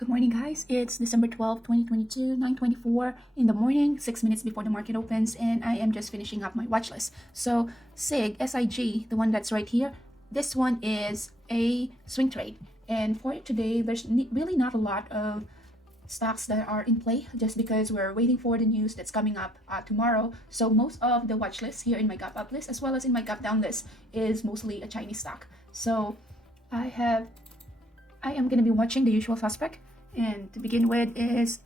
Good morning, guys. It's December 12th, 2022, 9:24 in the morning, 6 minutes before the market opens, and I am just finishing up my watch list. So, SIG, the one that's right here, this one is a swing trade. And for today, there's really not a lot of stocks that are in play just because we're waiting for the news that's coming up tomorrow. So, most of the watch list here in my gap up list, as well as in my gap down list, is mostly a Chinese stock. So, I am going to be watching the usual suspect. And to begin with is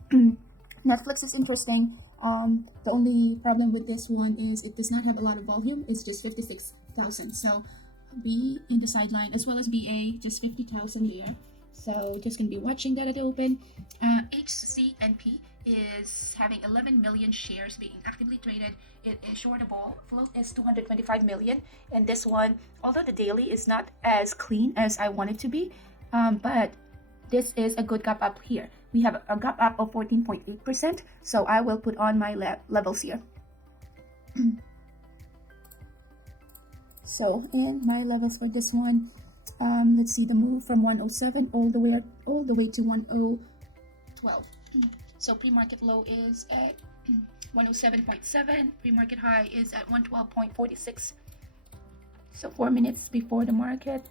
Netflix is interesting. The only problem with this one is it does not have a lot of volume. It's just 56,000. So B in the sideline as well as BA, just 50,000 there. So just going to be watching that at the open. HCNP is having 11 million shares being actively traded. It is shortable. Float is 225 million. And this one, although the daily is not as clean as I want it to be, but this is a good gap up here. We have a gap up of 14.8%. So I will put on my levels here. So in my levels for this one, let's see the move from 107 all the way to 1012. So pre-market low is at 107.7. Pre-market high is at 112.46. So 4 minutes before the market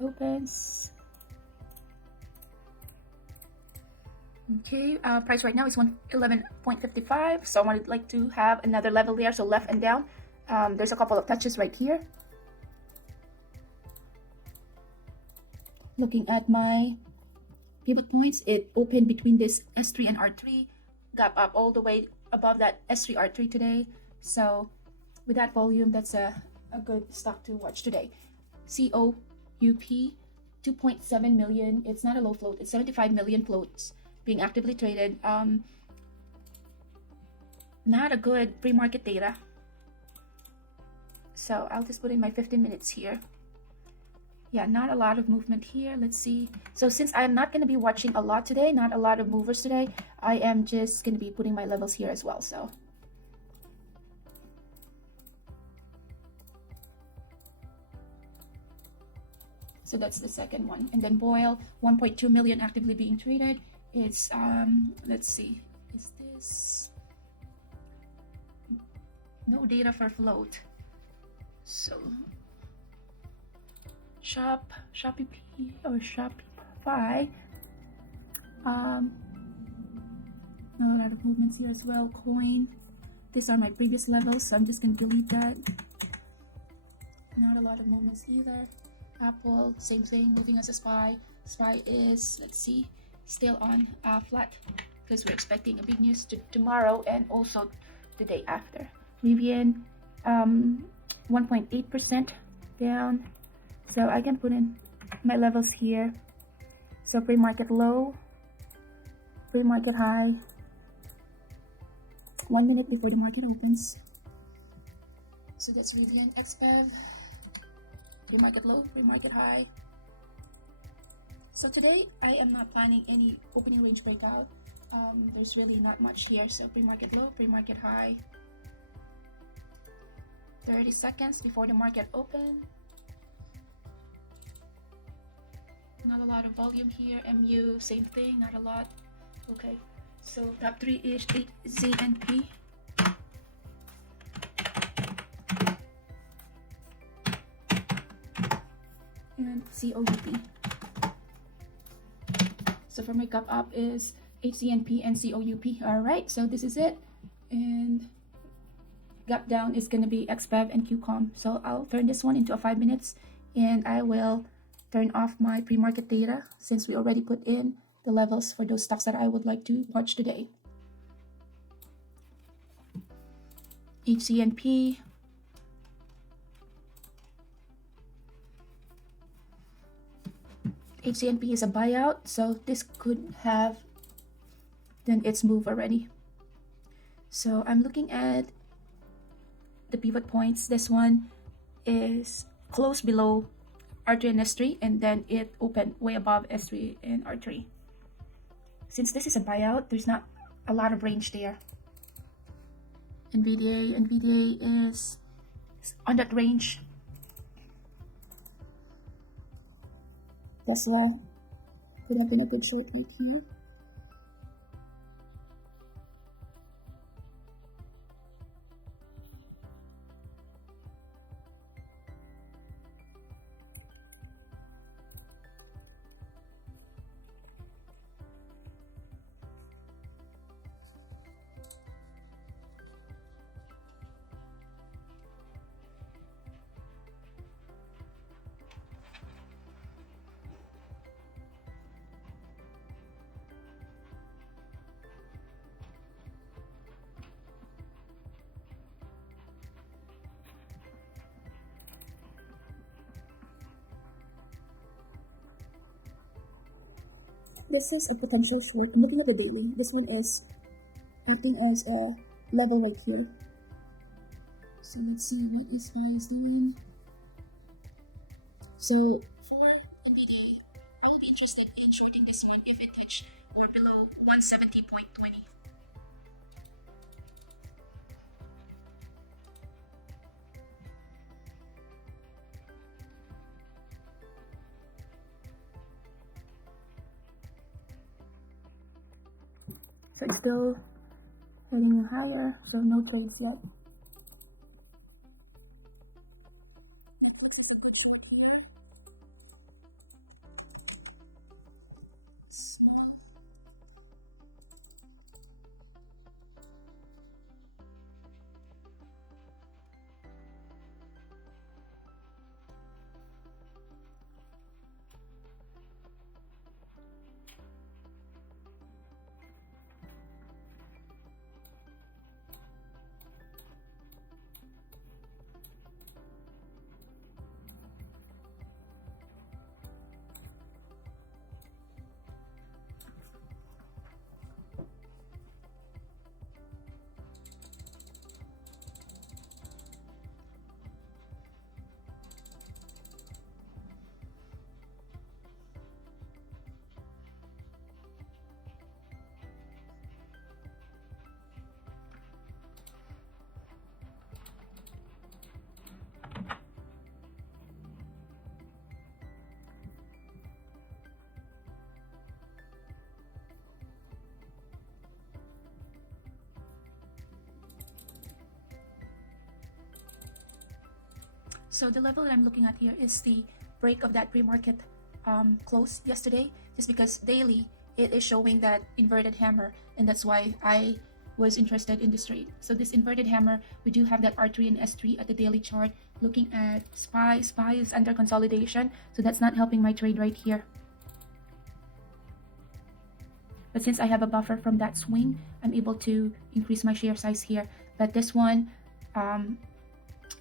opens. Okay, price right now is 111.55. So I would like to have another level there. So left and down. There's a couple of touches right here. Looking at my pivot points, it opened between this S3 and R3, gap up all the way above that S3 R3 today. So with that volume, that's a good stock to watch today. COUP 2.7 million. It's not a low float. It's 75 million floats being actively traded. Not a good pre-market data. So I'll just put in my 15 minutes here. Yeah, not a lot of movement here. Let's see. So since I'm not going to be watching a lot today, not a lot of movers today, I am just going to be putting my levels here as well. So that's the second one. And then Boyle, 1.2 million actively being traded. It's let's see, is this no data for float? So Shopee P or Shopify, not a lot of movements here as well. Coin, these are my previous levels, so I'm just gonna delete that. Not a lot of movements either. Apple, same thing, moving as a SPY. SPY is, let's see, still on flat because we're expecting a big news tomorrow and also the day after. Rivian, 1.8% down. So I can put in my levels here. So pre-market low, pre-market high, 1 minute before the market opens. So that's Rivian. XPEV, pre-market low, pre-market high. So today I am not planning any opening range breakout. There's really not much here. So pre-market low, pre-market high. 30 seconds before the market open. Not a lot of volume here. MU, same thing, not a lot. Okay, so top 3 is ZNP. And COUP. So for my gap up is HCNP and COUP. Alright, so this is it. And gap down is going to be XPEV and QCOM. So I'll turn this one into a 5 minutes and I will turn off my pre-market data since we already put in the levels for those stocks that I would like to watch today. HCNP. HCNP is a buyout, so this could have done its move already. So I'm looking at the pivot points. This one is close below R3 and S3, and then it opened way above S3 and R3. Since this is a buyout, there's not a lot of range there. NVDA is on that range. Tesla, Could have been a good short right here. This is a potential short. I'm looking at the daily. This one is acting as a level right here. So let's see what SPY is doing. So for NVDA, I will be interested in shorting this one if it touch or below 170.20. So it's still heading higher, so no trades yet. So the level that I'm looking at here is the break of that pre-market close yesterday, just because daily it is showing that inverted hammer, and that's why I was interested in this trade. So this inverted hammer, we do have that R3 and S3 at the daily chart. Looking at SPY is under consolidation, so that's not helping my trade right here. But since I have a buffer from that swing, I'm able to increase my share size here. But this one,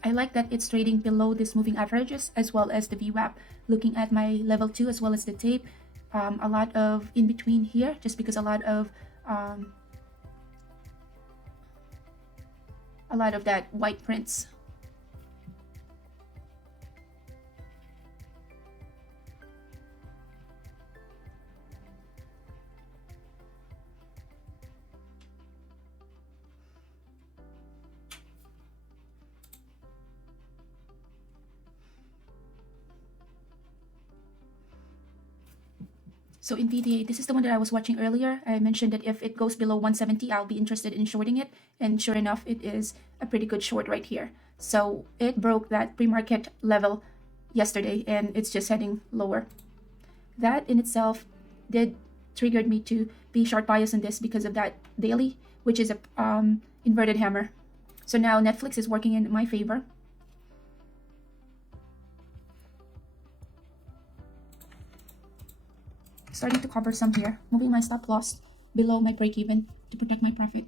I like that it's trading below this moving averages as well as the VWAP. Looking at my level 2 as well as the tape, a lot of in between here, just because a lot of that white prints. So NVDA, this is the one that I was watching earlier. I mentioned that if it goes below 170, I'll be interested in shorting it. And sure enough, it is a pretty good short right here. So it broke that pre-market level yesterday, and it's just heading lower. That in itself did triggered me to be short bias in this because of that daily, which is a inverted hammer. So now Netflix is working in my favor. Starting to cover some here, moving my stop loss below my break even to protect my profit.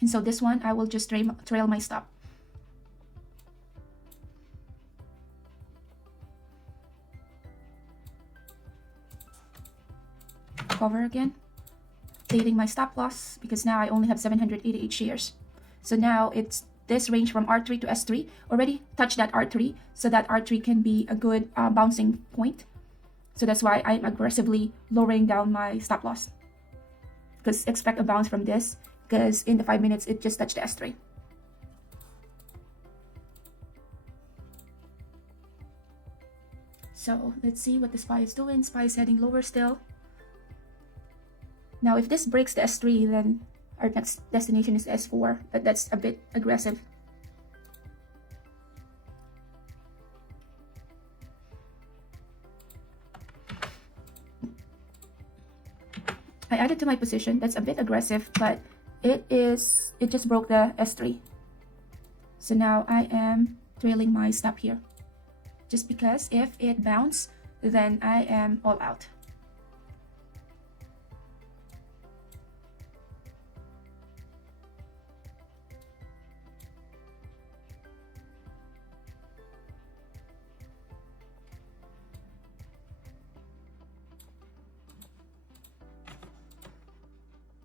And so this one, I will just trail my stop. Cover again, updating my stop loss because now I only have 788 shares. So now it's this range from R3 to S3 already touched that R3, so that R3 can be a good bouncing point. So that's why I'm aggressively lowering down my stop loss, because expect a bounce from this, because in the 5 minutes it just touched the S3. So let's see what the SPY is doing. SPY is heading lower still. Now if this breaks the S3, then our next destination is S4, but that's a bit aggressive. I added to my position. That's a bit aggressive, but it just broke the S3. So now I am trailing my stop here. Just because if it bounces, then I am all out.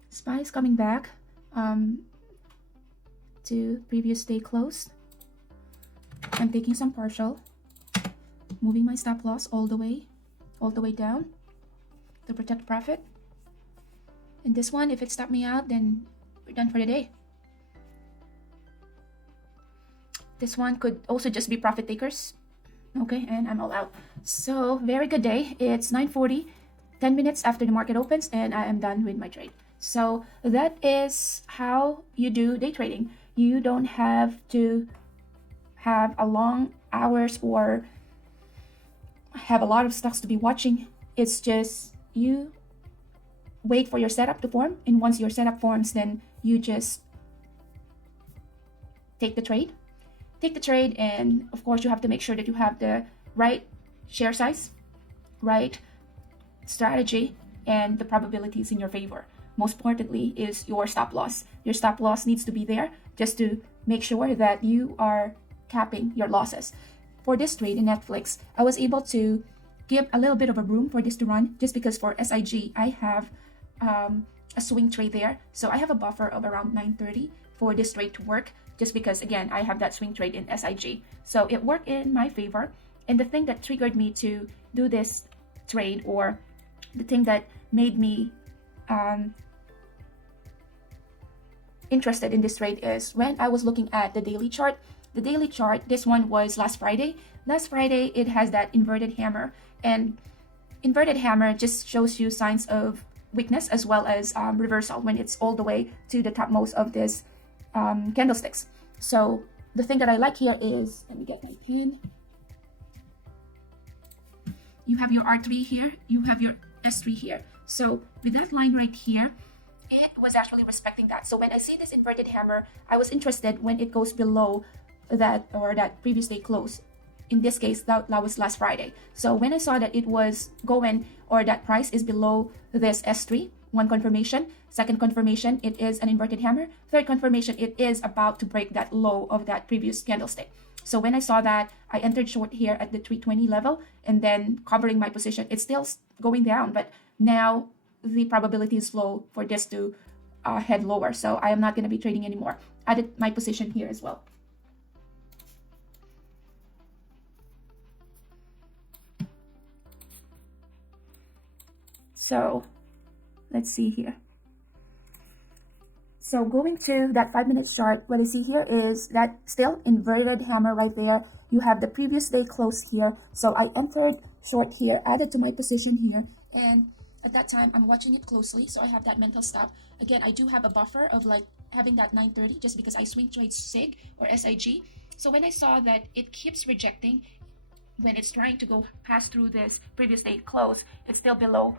SPY is coming back to previous day close. I'm taking some partial, moving my stop loss all the way down to protect profit. And this one, if it stopped me out, then we're done for the day. This one could also just be profit takers. Okay, and I'm all out. So very good day. It's 9:40, 10 minutes after the market opens, and I am done with my trade. So that is how you do day trading. You don't have to have a long hours or have a lot of stocks to be watching. It's just you wait for your setup to form, and once your setup forms, then you just take the trade. And of course you have to make sure that you have the right share size, right strategy, and the probabilities in your favor. Most importantly is your stop loss. Your stop loss needs to be there just to make sure that you are capping your losses. For this trade in Netflix, I was able to give a little bit of a room for this to run just because for SIG, I have a swing trade there. So I have a buffer of around 930 for this trade to work just because, again, I have that swing trade in SIG. So it worked in my favor. And the thing that triggered me to do this trade, or the thing that made me interested in this trade, is when I was looking at the daily chart. The daily chart, this one was last Friday. Last Friday, it has that inverted hammer, and inverted hammer just shows you signs of weakness as well as reversal when it's all the way to the topmost of this candlesticks. So the thing that I like here is, let me get my pen. You have your R3 here, you have your S3 here. So with that line right here, it was actually respecting that. So when I see this inverted hammer, I was interested when it goes below that, or that previous day close. In this case, that was last Friday. So when I saw that it was going, or that price is below this S3, one confirmation. Second confirmation, it is an inverted hammer. Third confirmation, it is about to break that low of that previous candlestick. So when I saw that, I entered short here at the 320 level and then covering my position. It's still going down, but now the probability is low for this to head lower. So I am not going to be trading anymore. Added my position here as well. So let's see here. So going to that 5-minute chart, what I see here is that still inverted hammer right there. You have the previous day close here. So I entered short here, added to my position here. And at that time, I'm watching it closely. So I have that mental stop. Again, I do have a buffer of like having that 930 just because I swing trade SIG or SIG. So when I saw that it keeps rejecting, when it's trying to go pass through this previous day close, it's still below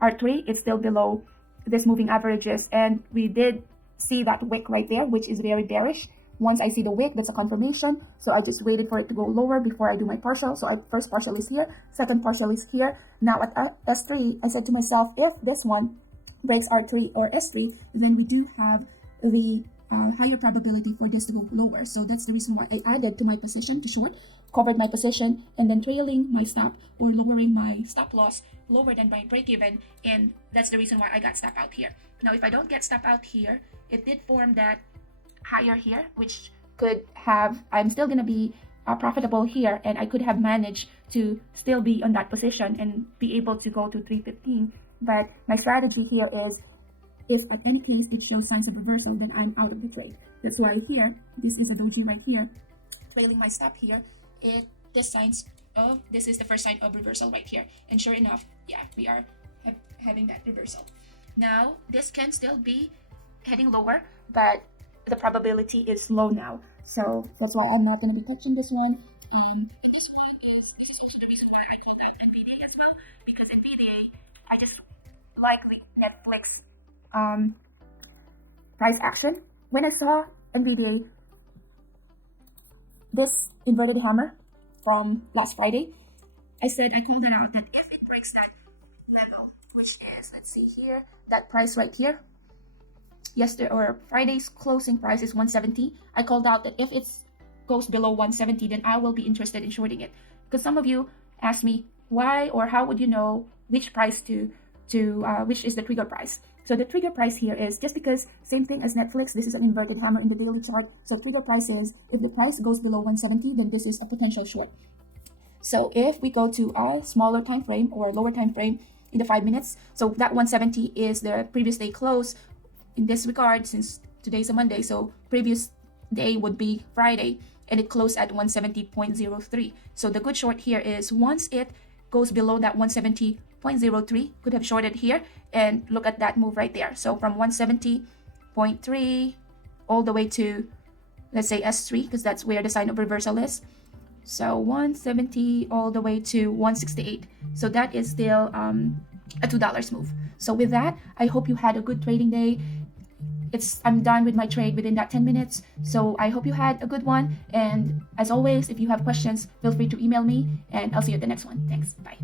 R3, it's still below this moving averages, and we did see that wick right there, which is very bearish. Once I see the wick, that's a confirmation. So I just waited for it to go lower before I do my partial. So first partial is here, second partial is here. Now at S3, I said to myself, if this one breaks R3 or S3, then we do have the higher probability for this to go lower. So that's the reason why I added to my position to short, covered my position, and then trailing my stop or lowering my stop loss lower than my break even, and that's the reason why I got stop out here. Now if I don't get stop out here, it did form that higher here, which could have, I'm still gonna be profitable here, and I could have managed to still be on that position and be able to go to 315. But my strategy here is, if at any case it shows signs of reversal, then I'm out of the trade. That's why here, this is a doji right here, trailing my stop here. This signs oh, this is the first sign of reversal right here. And sure enough, yeah, we are having that reversal. Now, this can still be heading lower, but the probability is low now. So that's why I'm not going to be touching this one. And this one this is also the reason why I called out NVIDIA as well, because NVIDIA, I just like the Netflix price action. When I saw NVIDIA, this inverted hammer from last Friday, I called it out that if it breaks that level, which is, let's see here, that price right here, yesterday or Friday's closing price is 170. I called out that if it goes below 170, then I will be interested in shorting it. Because some of you asked me why or how would you know which price which is the trigger price. So the trigger price here is just because same thing as Netflix, this is an inverted hammer in the daily chart. So trigger price is if the price goes below 170, then this is a potential short. So if we go to a smaller time frame or lower time frame in the 5 minutes, so that 170 is the previous day close. In this regard, since today's a Monday, so previous day would be Friday, and it closed at 170.03. So the good short here is once it goes below that 170.03, could have shorted here, and look at that move right there. So from 170.3 all the way to, let's say, S3, because that's where the sign of reversal is. So 170 all the way to 168. So that is still a $2 move. So with that, I hope you had a good trading day. I'm done with my trade within that 10 minutes. So I hope you had a good one. And as always, if you have questions, feel free to email me, and I'll see you at the next one. Thanks. Bye.